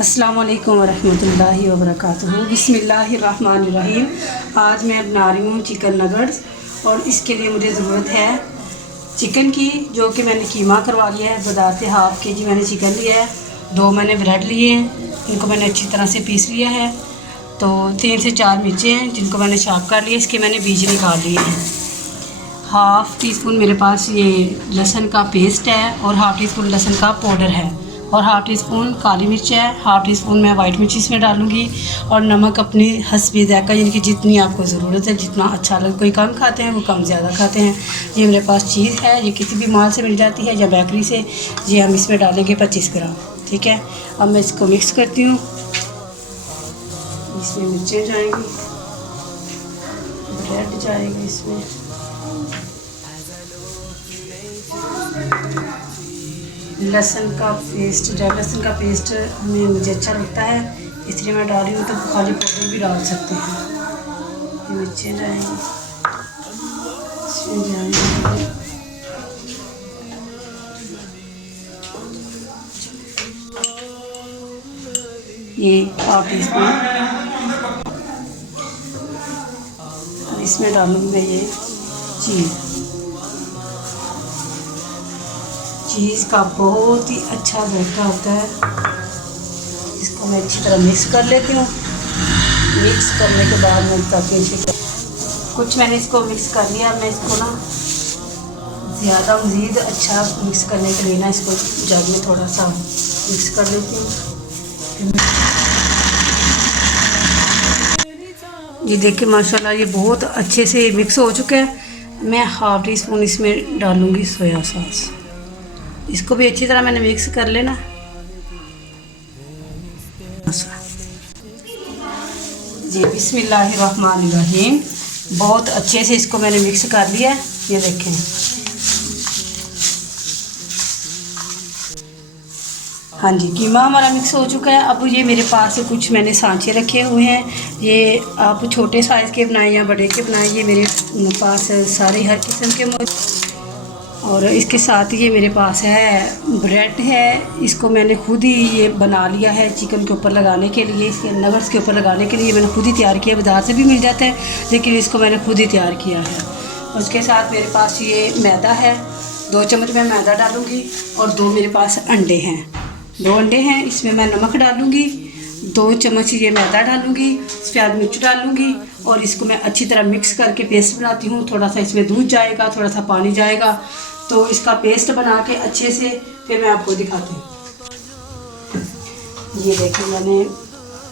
अस्सलाम वालेकुम वरहमतुल्लाहि वबरकातुहू। बिस्मिल्लाहिर्रहमानिर्रहीम। आज मैं बना रही हूँ चिकन नगट्स और इसके लिए मुझे ज़रूरत है चिकन की, जो कि मैंने कीमा करवा लिया है। बदाते हाफ़ के जी मैंने चिकन लिया है। 2 मैंने ब्रेड लिए हैं, इनको मैंने अच्छी तरह से पीस लिया है। तो 3 से 4 मिर्चें हैं जिनको मैंने चॉप कर लिया, इसके मैंने बीज निकाल लिए हैं। हाफ़ टी स्पून मेरे पास ये लहसुन का पेस्ट है और हाफ़ टी स्पून लहसुन का पाउडर है और हाफ़ टी स्पून काली मिर्च है। हाफ़ टी स्पून मैं वाइट मिर्च इसमें डालूँगी और नमक अपनी हस्बे ज़ायक़ा, यानी कि जितनी आपको ज़रूरत है, जितना अच्छा लगे। कोई कम खाते हैं, वो कम ज़्यादा खाते हैं। ये मेरे पास चीज़ है, ये किसी भी माल से मिल जाती है या बेकरी से। ये हम इसमें डालेंगे 25 ग्राम। ठीक है, अब मैं इसको मिक्स करती हूँ। इसमें मिर्चें जाएंगी, ब्रेड जाएगा इसमें, लहसुन का पेस्ट। जब लहसुन का पेस्ट मुझे अच्छा लगता है, इसलिए मैं डाल रही हूँ। तो खाली पाउडर भी डाल सकते हैं। ये मिर्चें जाएंगी, इसमें जाएंगे ये हाफ़ टी स्पून। इसमें डालूँगी मैं ये चीज़ का बहुत ही अच्छा जायका होता है। इसको मैं अच्छी तरह मिक्स कर लेती हूँ। मिक्स करने के बाद मैं ताकि कुछ मैंने इसको मिक्स कर लिया। मैं इसको ना ज़्यादा मज़ीद अच्छा मिक्स करने के लिए ना इसको जग में थोड़ा सा मिक्स कर लेती हूँ। ये देखिए माशाल्लाह ये बहुत अच्छे से मिक्स हो चुका है। मैं हाफ़ टी स्पून इसमें डालूँगी सोया सॉस। इसको भी अच्छी तरह मैंने मिक्स कर लेना। जी बिस्मिल्लाहिर्रहमानिर्रहीम। बहुत अच्छे से इसको मैंने मिक्स कर लिया है। ये देखें, हाँ जी, कीमा हमारा मिक्स हो चुका है। अब ये मेरे पास कुछ मैंने सांचे रखे हुए हैं। ये आप छोटे साइज़ के बनाएं या बड़े के बनाएं, ये मेरे पास सारे हर किस्म के मौजूद। और इसके साथ ये मेरे पास है ब्रेड है। इसको मैंने खुद ही ये बना लिया है चिकन के ऊपर लगाने के लिए, इसके नगट्स के ऊपर लगाने के लिए मैंने खुद ही तैयार किया। बाज़ार से भी मिल जाता है, लेकिन इसको मैंने खुद ही तैयार किया है। उसके साथ मेरे पास ये मैदा है, 2 चम्मच मैं मैदा डालूँगी और 2 मेरे पास अंडे हैं। 2 अंडे हैं, इसमें मैं नमक डालूँगी, 2 चम्मच ये मैदा डालूँगी, सफ़ेद मिर्च डालूँगी और इसको मैं अच्छी तरह मिक्स करके पेस्ट बनाती हूँ। थोड़ा सा इसमें दूध जाएगा, थोड़ा सा पानी जाएगा। तो इसका पेस्ट बना के अच्छे से फिर मैं आपको दिखाती हूँ। ये देखिए मैंने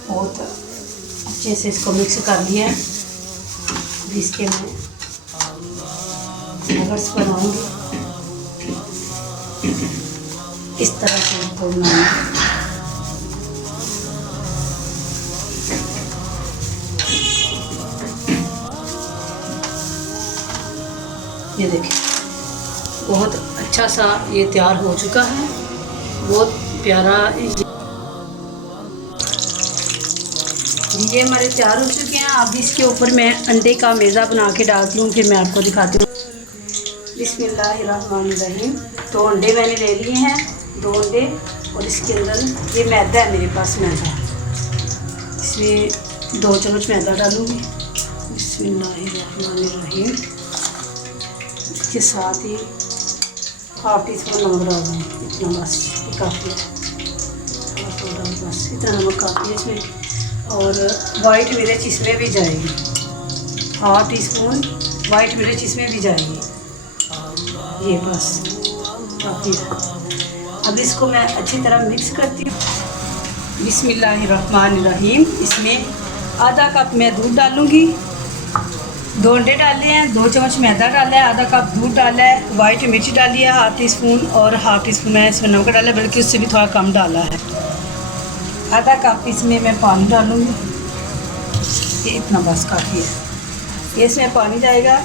बहुत अच्छे से इसको मिक्स कर लिया है। इसके मैं नगट्स बनाऊँगी, इस तरह से इसको बनाऊँगी। ये देखिए बहुत अच्छा सा ये तैयार हो चुका है, बहुत प्यारा। ये हमारे तैयार हो चुके हैं। अब इसके ऊपर मैं अंडे का मेज़ा बना के डालती हूँ, फिर मैं आपको दिखाती हूँ। बिस्मिल्लाहिर्रहमानिर्रहीम। 2 अंडे मैंने ले लिए हैं, 2 अंडे, और इसके अंदर ये मैदा है मेरे पास, मैदा। इसमें 2 चम्मच मैदा डालूँगी। बिस्मिल्लाहिर्रहमानिर्रहीम। इसके साथ ही हाफ़ टी स्पून नमक डाल दें, इतना बस काफ़ी है। बस इतना नमक काफ़ी है इसमें। और वाइट मिर्च इसमें भी जाएगी, हाफ़ टी स्पून वाइट मिर्च इसमें भी जाएगी। ये बस काफ़ी है। अब इसको मैं अच्छी तरह मिक्स करती हूँ। बिस्मिल्लाहिर्रहमानिर्रहीम। इसमें आधा कप मैं दूध डालूँगी। 2 अंडे डाले हैं, 2 चम्मच मैदा डाला है, आधा कप दूध डाला है, वाइट मिर्च डाली है हाफ़ टी स्पून और हाफ़ टी स्पून मैं इसमें नमक डाला है, बल्कि उससे भी थोड़ा कम डाला है। आधा कप इसमें मैं पानी डालूँगी। ये इतना बस काफ़ी है। ये इसमें पानी जाएगा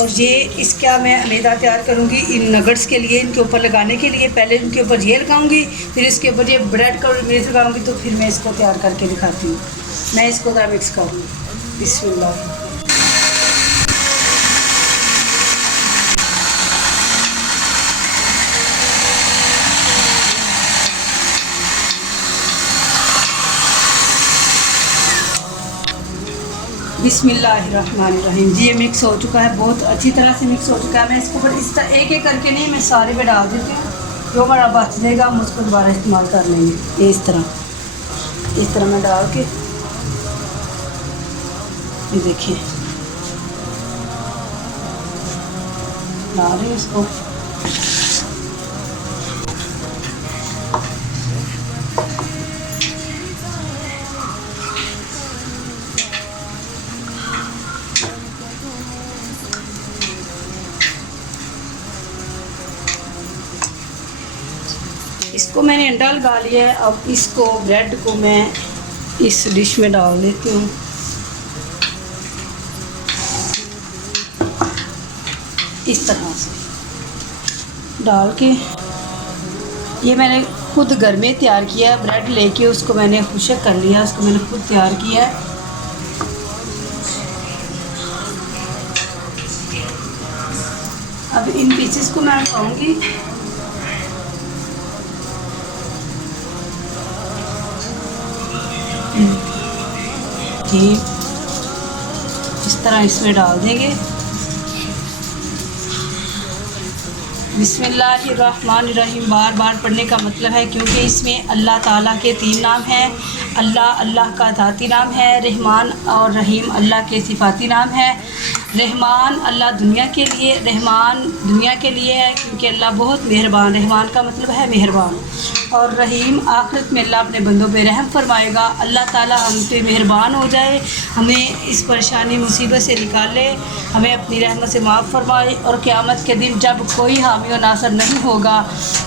और ये इसका मैं मैदा तैयार करूँगी इन नगट्स के लिए, इनके ऊपर लगाने के लिए। पहले इनके ऊपर ये लगाऊँगी, फिर इसके ऊपर ये ब्रेड का मेज़ लगाऊँगी, तो फिर मैं इसको तैयार करके दिखाती हूँ। मैं इसको ज़रा मिक्स करूँगी। बिस्मिल्लाह। बिस्मिल्लाहिर्रहमानिर्रहीम। जी ये मिक्स हो चुका है, बहुत अच्छी तरह से मिक्स हो चुका है। मैं इसको पर इस तरह एक एक करके नहीं, मैं सारे में डाल देती हूँ। जो हमारा बच जाएगा हम उसको दोबारा इस्तेमाल कर लेंगे। ये इस तरह मैं डाल के, ये देखिए डाल रही हूँ इसको। इसको मैंने अंडा लगा लिया है। अब इसको ब्रेड को मैं इस डिश में डाल देती हूँ। इस तरह से डाल के, ये मैंने खुद घर में तैयार किया है। ब्रेड लेके उसको मैंने खुशक कर लिया, उसको मैंने खुद तैयार किया है। अब इन पीसेस को मैं खाऊंगी। जी इस तरह इसमें डाल देंगे। बिस्मिल्लाहिर्रहमानिर्रहीम बार बार पढ़ने का मतलब है क्योंकि इसमें अल्लाह ताला के 3 नाम हैं। अल्लाह का ज़ाती नाम है, रहमान और रहीम अल्लाह के सिफाती नाम है। रहमान अल्लाह दुनिया के लिए, रहमान दुनिया के लिए है क्योंकि अल्लाह बहुत मेहरबान, रहमान का मतलब है मेहरबान। और रहीम आखिरत में अल्लाह अपने बंदों पे रहम फरमाएगा। अल्लाह ताला हम पे मेहरबान हो जाए, हमें इस परेशानी मुसीबत से निकाले, हमें अपनी रहमत से माफ़ फरमाए। और क़यामत के दिन जब कोई हामी और नासर नहीं होगा,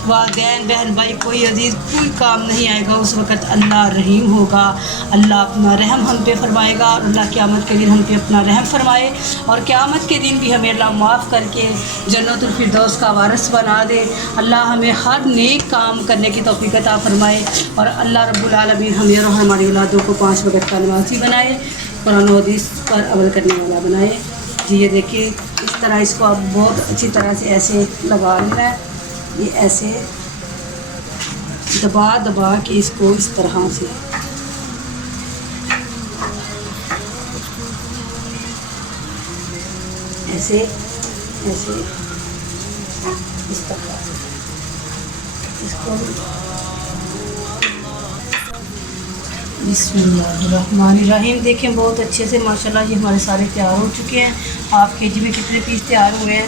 वालिदैन बहन भाई कोई अजीज़ कोई काम नहीं आएगा, उस वक़्त अल्लाह रहीम होगा। अल्लाह अपना रहम हम पे फरमाएगा और अल्लाह क़यामत के दिन हम पे अपना रहम फरमाए। और क़यामत के दिन भी हमें अल्लाह माफ़ करके जन्नतुल फिरदौस का वारिस बना दे। अल्लाह हमें हर नेक काम करने की तौफ़ीक़ अता फरमाए। और अल्लाह रब्बुल आलमीन हमें और हमारी औलादों को 5 वक़्त का नमाज़ी बनाए, कुरान और हदीस पर अमल करने वाला बनाए। जी ये देखिए इस तरह इसको आप बहुत अच्छी तरह से ऐसे लगा लेना है। ये ऐसे दबा दबा के इसको इस तरह से ऐसे ऐसे इस तरह से इसको बिस्मिल्लाहिर्रहमानिर्रहीम। देखें बहुत अच्छे से माशाल्लाह ये हमारे सारे तैयार हो चुके हैं। हाफ केजी में कितने पीस तैयार हुए हैं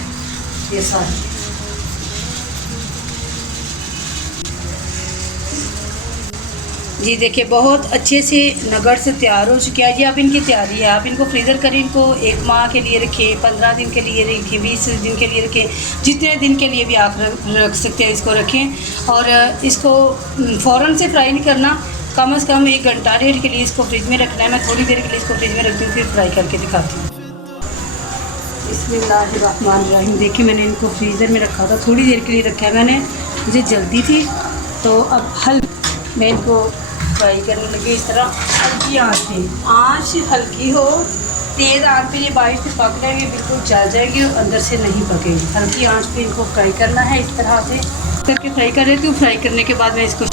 ये सारे। जी देखिए बहुत अच्छे से नगट से तैयार हो चुके हैं। ये अब इनकी तैयारी है। आप इनको फ्रीज़र करें, इनको 1 माह के लिए रखें, 15 दिन के लिए रखें, 20 दिन के लिए रखें, जितने दिन के लिए भी आप रख सकते हैं इसको रखें। और इसको फ़ौरन से फ्राई नहीं करना, कम से कम 1 घंटा डेढ़ के लिए इसको फ्रिज में रखना है। मैं थोड़ी देर के लिए इसको फ्रिज में रखती हूँ, फिर फ्राई करके दिखाती हूँ। बिस्मिल्लाहिर्रहमानिर्रहीम। देखिए मैंने इनको फ्रीज़र में रखा था, थोड़ी देर के लिए रखा है मैंने, मुझे जल्दी थी। तो अब मैं इनको फ्राई करने लगी इस तरह हल्की आंच पे। आंच हल्की हो, तेज़ आंच पे ये बाहर से पक जाएंगे, बिल्कुल जल जाएगी और अंदर से नहीं पकेगी। हल्की आंच पे इनको फ्राई करना है। इस तरह से करके फ्राई कर लेती हूँ। फ्राई करने के बाद मैं इसको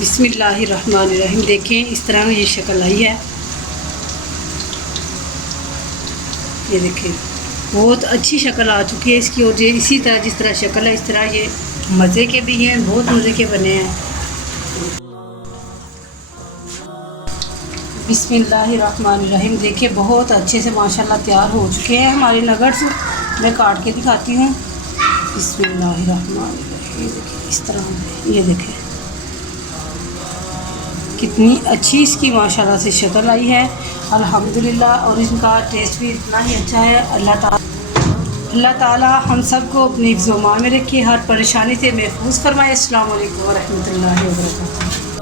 बिस्मिल्लाहिर्रहमानिर्रहीम। देखें इस तरह ये शक्ल आई है। ये देखें बहुत अच्छी शक्ल आ चुकी है इसकी। और ये इसी तरह जिस तरह शक्ल है इस तरह ये मज़े के भी हैं, बहुत मज़े के बने हैं। बिस्मिल्लाहिर्रहमानिर्रहीम। देखिए बहुत अच्छे से माशाल्लाह तैयार हो चुके हैं हमारे नगट्स। मैं काट के दिखाती हूँ। बिस्मिल्लाहिर्रहमानिर्रहीम। देखिए इस तरह ये देखें कितनी अच्छी इसकी माशाल्लाह से शक्ल आई है अल्हम्दुलिल्लाह। और इनका टेस्ट भी इतना ही अच्छा है। अल्लाह ताला हम सब को अपनी हिफ्ज़-ओ-मान में रखे, हर परेशानी से महफूज फरमाए। अस्सलामु अलैकुम व रहमतुल्लाहि व बरकातुहू।